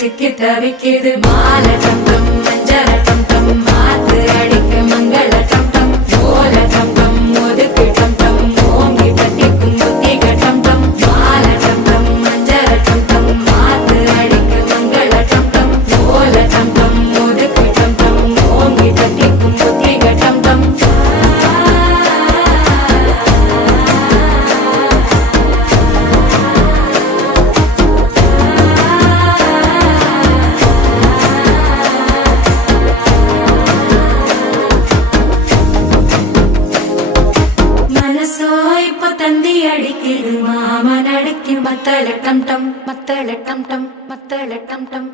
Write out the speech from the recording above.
சிக்கி தவிக்குது மாலை டம் டம் மஞ்சள டம் டம் மாத்து அடிக்க மங்கள டம் டம் ஓல டம் டம் ஒதுக்கு டம் டம் ஓங்கி தட்டிக்கும் புத்திக டம் டம் மாலை டம் டம் மஞ்சள டம் டம் மாத்து அடிக்க மங்கள டம் டம் ஓல டம் டம் ஒதுக்கு டம் டம் ஓங்கி தட்டிக்கும் புத்திக டம் டம் தந்தி அடிக்குது மாமன் அடிக்கு மத்தள டம் டம் மத்தள டம் டம் மத்தள டம் டம்